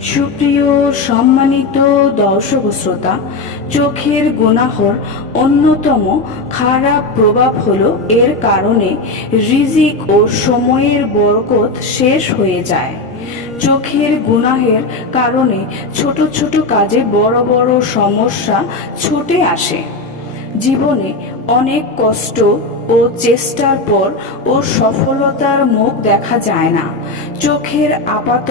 সুপ্রিয়, সম্মানিত দর্শক শ্রোতা, চোখের গুনাহর অন্যতম খারাপ প্রভাব হলো এর কারণে রিজিক ও সময়ের বরকত শেষ হয়ে যায়। চোখের গুনাহের কারণে ছোট ছোট কাজে বড় বড় সমস্যা ছুটে আসে। জীবনে অনেক কষ্ট ও চেষ্টার পর ও সফলতার মুখ দেখা যায় না। চোখের আপাত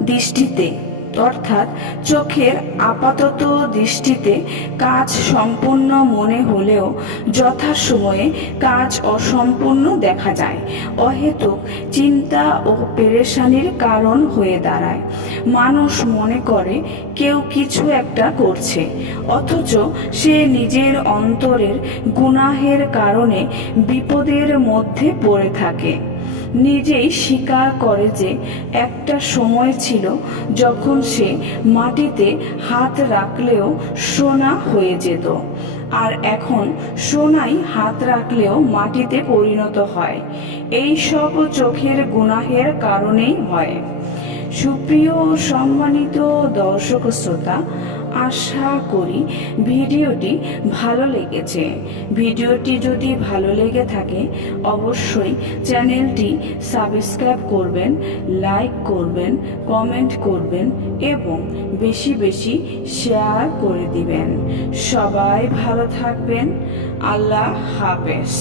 দৃষ্টিতে, অর্থাৎ চোখের আপাতত দৃষ্টিতে কাজ সম্পূর্ণ মনে হলেও যথাসময়ে কাজ অসম্পূর্ণ দেখা যায়। অহেতুক চিন্তা ও পেরেশানির কারণ হয়ে দাঁড়ায়। মানুষ মনে করে কেউ কিছু একটা করছে, অথচ সে নিজের অন্তরের গুনাহের কারণে বিপদের মধ্যে পড়ে থাকে। নিজেই স্বীকার করে যে একটা সময় ছিল যখন সে মাটিতে হাত রাখলেও সোনা হয়ে যেত। আর এখন সোনাই হাত রাখলেও মাটিতে পরিণত হয়। এই সব চোখের গুনাহের কারণেই হয়। সুপ্রিয় সম্মানিত দর্শক শ্রোতা, আশা করি ভিডিওটি ভালো লেগেছে। ভিডিওটি যদি ভালো লেগে থাকে, অবশ্যই চ্যানেলটি সাবস্ক্রাইব করবেন, লাইক করবেন, কমেন্ট করবেন এবং বেশি বেশি শেয়ার করে দিবেন। সবাই ভালো থাকবেন। আল্লাহ হাফেজ।